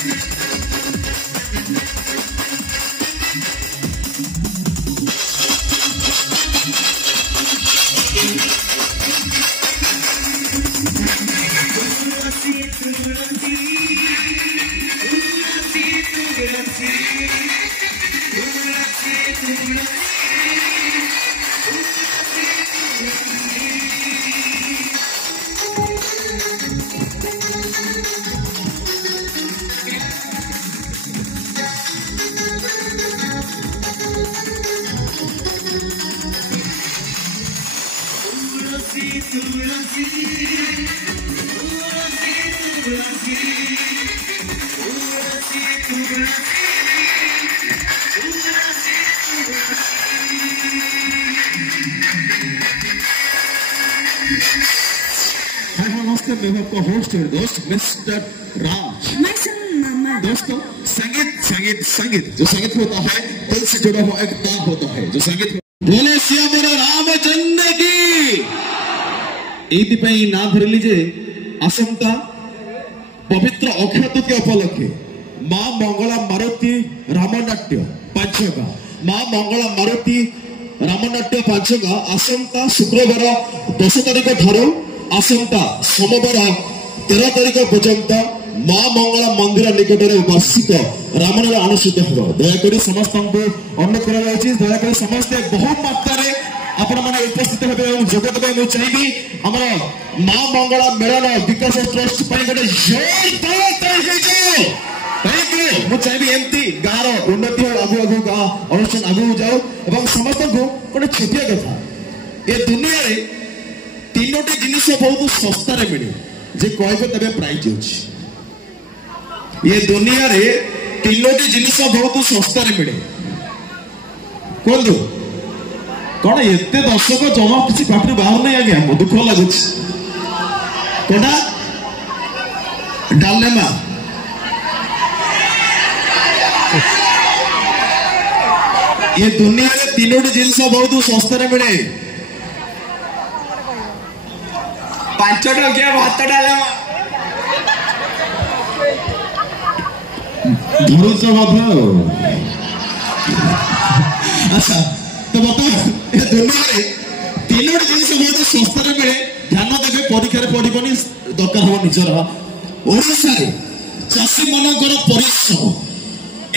I have also my co-host and host Mr. Raj. दोस्तों संगीत जो संगीत होता है दिल से जुड़ा हुआ एक तार होता है जो संगीत बोले श्यामर रामचंद्र की एइथिपाई ना धरली जे आसंता पवित्र अक्षय तृतीया उपलक्षे मां मंगला मारुति रामनाट्य पंचगा मां मंगला मारुति रामनाट्य पंचगा आसंता शुक्रवार 10 तारिख ठारू आसंता सोमवार 13 तारिख पर्यंत मां मंगला मंदिर निकट में वार्षिक रामलीला अनुष्ठित हो दयाकोरी समस्त अनुरोध करा समस्ते बहुत मात्रा आपण मैंने उपस्थित हे जगत में मुझे चाहिए आमर मां मंगला मेलन विकास ट्रस्ट गोटे चाहिए एमती गाँव उन्नति हो आगु आगु गाँ अनुष्ठान आगु जाओ समस्त को गोटे छोटिया कथा ये दुनिया रे तीनोटी जिनिस बहुत सस्तार मिले जे कहबे तबे प्राइज अछि ये दुनिया रे तीनोटी जिनिस बहुत सस्तार मिले कहतु कौन एते दर्शक जमा किसी पार्टी बाहर नहीं आज्ञा दुख लगुच कौटा डालनेमा ये दुनिया रे तीनोटी जिनिस बहुत सस्तार मिले 5 टकिया भात डालमा धरुच अच्छा तो बताओ ये दुनिया रे तीनोटी जिनिस बहुत सस्ता मिले ध्यान देवे परीक्षा पड़बनी दरकार हम निजर ओडिशा रे चाषी मानकर परिश्रम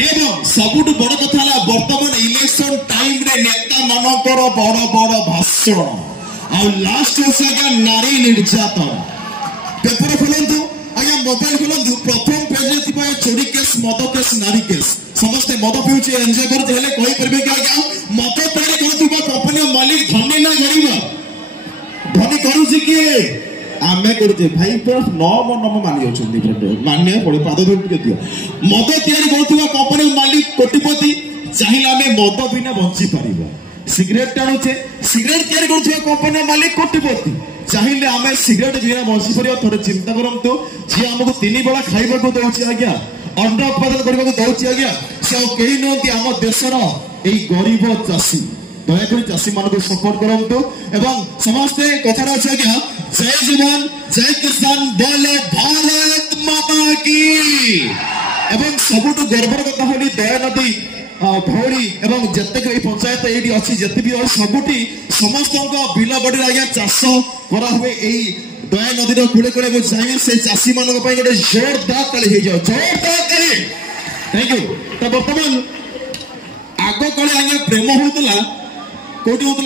एवं सबुठ बड़ कथा वर्तमान इलेक्शन टाइम रे नेता मानकर बड़ बड़ भाषण आ लास्ट आज्ञा नारी निर्यातन पेपर खोलतु आज्ञा मोबाइल खोलतु प्रथम पेज रे चोरी केस मद केस नारी केस समस्ते मद पिउचे एंजॉय करते हेले कहि परबे कि आज्ञा मद तैयारी करतुबा कंपनी मालिक धनी ना गरीब धनी करूची कि आमे करते भाई पर नम नम मानि जाउछन्ती मान्य पड़े पाद धर के दियो मद तैयारी करतुबा कंपनी मालिक कोटिपति चाहिए आमे मद बिना बंची परिबो सिगरेट टाणुचे सिगरेट तैयारी करथुबा कंपनी मालिक कोटिपति चाहिए आमे सिगरेट बिना बंची परिबो थोड़े चिंता करंतु जे हमको 3 बेला खाइबा को दउची आज्ञा अन्न उत्पादन करबा को दउची आज्ञा से केही नोंती हम देशर एई गरीब चाषी दयाकोरी चाषी मान को सपोर्ट करंतु एवं समस्ते कथा अछि आज्ञा जय जवान जय किसान बोले भारत माता की एवं सबुठ गर्वर कथा होली दया नदी भौड़ी एवं जत्तेक पंचायत ये अच्छी जिते भी सबुठी समस्त बिल बड़ी आज्ञा चाष करा हुए यही दया नदी कूड़े कूड़े मुझे चाहिए से चाषी मान गोटे जोरदार ताली हो जाओ जोरदार ताली थैंक यू तो बर्तमान आग काले आज्ञा प्रेम होता कौटी होता